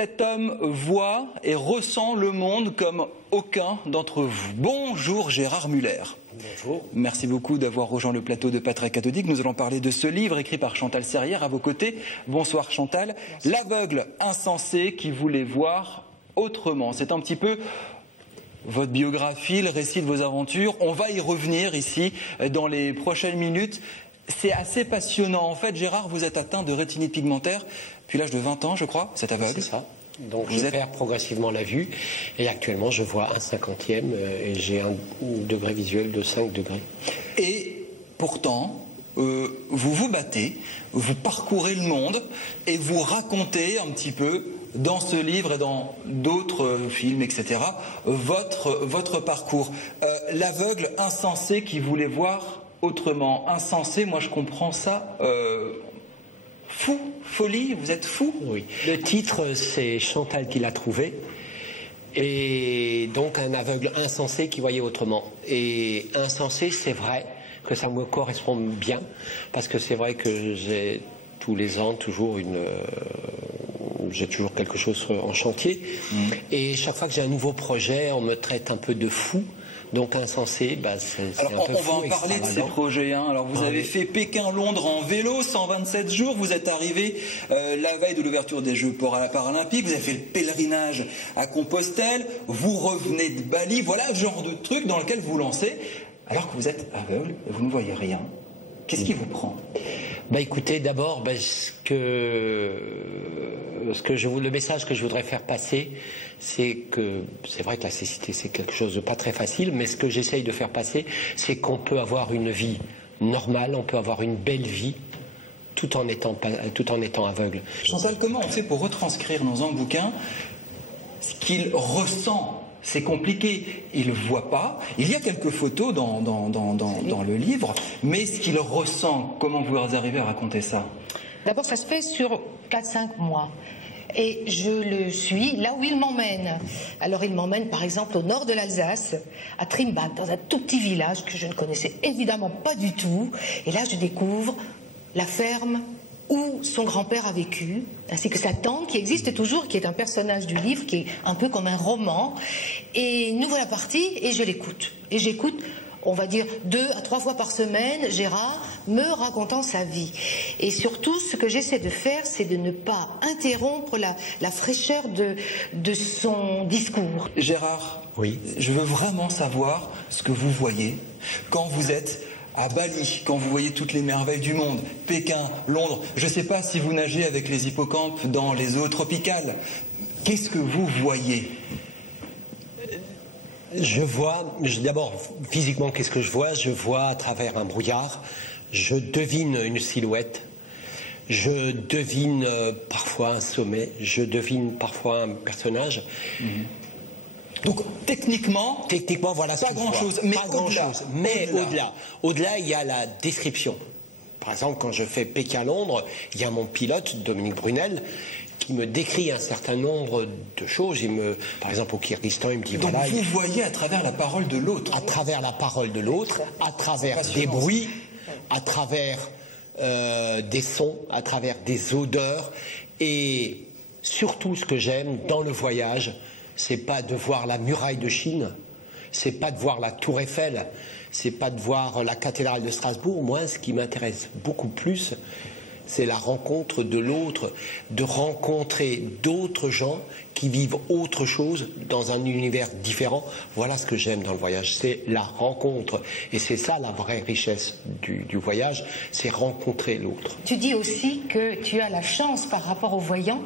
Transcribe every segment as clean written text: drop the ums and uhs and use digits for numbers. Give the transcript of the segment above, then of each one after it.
Cet homme voit et ressent le monde comme aucun d'entre vous. Bonjour Gérard Muller. Bonjour. Merci beaucoup d'avoir rejoint le plateau de Patrick Cathodique. Nous allons parler de ce livre écrit par Chantal Serrière à vos côtés. Bonsoir Chantal. L'aveugle insensé qui voulait voir autrement. C'est un petit peu votre biographie, le récit de vos aventures. On va y revenir ici dans les prochaines minutes. C'est assez passionnant. En fait, Gérard, vous êtes atteint de rétinite pigmentaire depuis l'âge de 20 ans, je crois. C'est aveugle. C'est ça. Donc je perds progressivement la vue et actuellement je vois 1/50e et j'ai un degré visuel de 5 degrés. Et pourtant, vous vous battez, vous parcourez le monde et vous racontez un petit peu dans ce livre et dans d'autres films, etc., votre parcours. L'aveugle insensé qui voulait voir autrement. Insensé, moi je comprends ça... Fou, folie, vous êtes fou? Oui. Le titre, c'est Chantal qui l'a trouvé. Et donc un aveugle insensé qui voyait autrement. Et insensé, c'est vrai que ça me correspond bien, parce que c'est vrai que j'ai tous les ans j'ai toujours quelque chose en chantier. Et chaque fois que j'ai un nouveau projet, on me traite un peu de fou. Donc insensé, c'est un peu fou. On va en parler de ces projets. Alors vous avez fait Pékin-Londres en vélo, 127 jours. Vous êtes arrivé la veille de l'ouverture des Jeux paralympiques. Vous avez fait le pèlerinage à Compostelle. Vous revenez de Bali. Voilà le genre de truc dans lequel vous lancez. Alors que vous êtes aveugle, vous ne voyez rien. Qu'est-ce qui vous prend? Écoutez, d'abord, le message que je voudrais faire passer, c'est que c'est vrai que la cécité c'est quelque chose de pas très facile, mais ce que j'essaye de faire passer, c'est qu'on peut avoir une vie normale, on peut avoir une belle vie tout en étant aveugle. Chantal, comment on fait pour retranscrire dans un bouquin ce qu'il ressent? C'est compliqué, il ne voit pas. Il y a quelques photos dans le livre, mais ce qu'il ressent, comment vous arrivez à raconter ça? D'abord, ça se fait sur 4-5 mois. Et je le suis là où il m'emmène. Alors il m'emmène par exemple au nord de l'Alsace, à Trimbach, dans un tout petit village que je ne connaissais évidemment pas du tout. Et là je découvre la ferme où son grand-père a vécu, ainsi que sa tante qui existe toujours, qui est un personnage du livre, qui est un peu comme un roman. Et nous voilà partis et je l'écoute. Et j'écoute, on va dire 2 à 3 fois par semaine, Gérard me racontant sa vie. Et surtout, ce que j'essaie de faire, c'est de ne pas interrompre la fraîcheur de son discours. Gérard, oui. Je veux vraiment savoir ce que vous voyez quand vous êtes à Bali, quand vous voyez toutes les merveilles du monde, Pékin, Londres. Je ne sais pas si vous nagez avec les hippocampes dans les eaux tropicales. Qu'est-ce que vous voyez? Je vois, d'abord, physiquement, qu'est-ce que je vois? Je vois à travers un brouillard, je devine une silhouette, je devine parfois un sommet, je devine parfois un personnage. Donc, techniquement, voilà pas grand-chose, mais au-delà, il y a la description. Par exemple, quand je fais Pékin-Londres, il y a mon pilote, Dominique Brunel, qui me décrit un certain nombre de choses. Par exemple, au Kyrgyzstan, il me dit... Donc voilà, vous voyez à travers la parole de l'autre. À travers la parole de l'autre, à travers des bruits, à travers des sons, à travers des odeurs. Et surtout, ce que j'aime dans le voyage, c'est pas de voir la muraille de Chine, c'est pas de voir la tour Eiffel, c'est pas de voir la cathédrale de Strasbourg. Moi, ce qui m'intéresse beaucoup plus, c'est la rencontre de l'autre, de rencontrer d'autres gens qui vivent autre chose dans un univers différent. Voilà ce que j'aime dans le voyage, c'est la rencontre. Et c'est ça la vraie richesse du voyage, c'est rencontrer l'autre. Tu dis aussi que tu as la chance par rapport aux voyants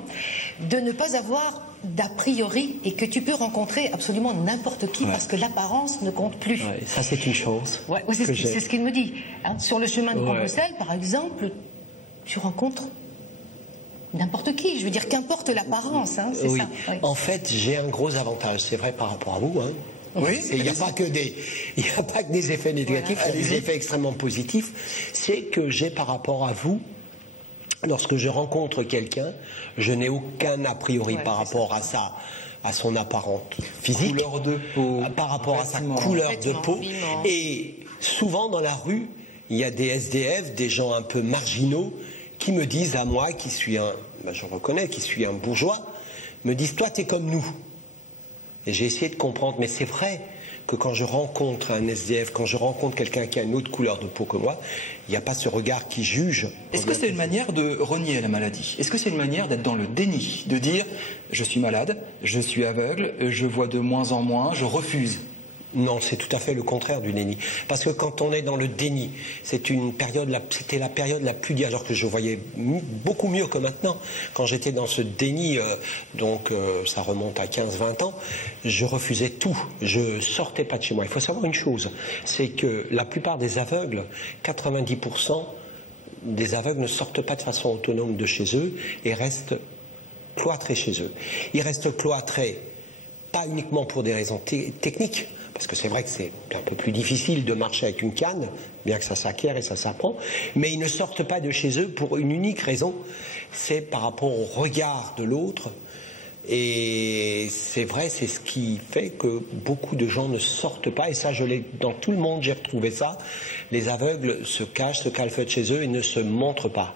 de ne pas avoir d'a priori et que tu peux rencontrer absolument n'importe qui parce que l'apparence ne compte plus. Ouais, ça c'est une chance. Ouais, c'est ce qu'il me dit. Sur le chemin de Compostelle, par exemple, tu rencontres n'importe qui. Je veux dire, qu'importe l'apparence, c'est ça. Oui. En fait, j'ai un gros avantage, c'est vrai par rapport à vous. Oui. Il n'y a pas que des effets négatifs, il y a des effets extrêmement positifs. C'est que j'ai par rapport à vous, lorsque je rencontre quelqu'un, je n'ai aucun a priori par rapport à son apparence physique, couleur de peau, par rapport à sa couleur de peau. Et souvent dans la rue, il y a des SDF, des gens un peu marginaux, qui me disent à moi, qui suis je reconnais, qui suis un bourgeois, me disent « toi, t'es comme nous ». Et j'ai essayé de comprendre, mais c'est vrai que quand je rencontre un SDF, quand je rencontre quelqu'un qui a une autre couleur de peau que moi, il n'y a pas ce regard qui juge. Est-ce que c'est une manière de renier la maladie? Est-ce que c'est une manière d'être dans le déni, de dire « je suis malade, je suis aveugle, je vois de moins en moins, je refuse ». Non, c'est tout à fait le contraire du déni. Parce que quand on est dans le déni, c'était la période la plus dure, alors que je voyais beaucoup mieux que maintenant. Quand j'étais dans ce déni, ça remonte à 15-20 ans, je refusais tout. Je sortais pas de chez moi. Il faut savoir une chose, c'est que la plupart des aveugles, 90% des aveugles ne sortent pas de façon autonome de chez eux et restent cloîtrés chez eux. Ils restent cloîtrés, pas uniquement pour des raisons techniques, parce que c'est vrai que c'est un peu plus difficile de marcher avec une canne, bien que ça s'acquiert et ça s'apprend, mais ils ne sortent pas de chez eux pour une unique raison, c'est par rapport au regard de l'autre. Et c'est vrai, c'est ce qui fait que beaucoup de gens ne sortent pas, et ça je l'ai dans tout le monde, j'ai retrouvé ça. Les aveugles se cachent, se calfeutent chez eux et ne se montrent pas.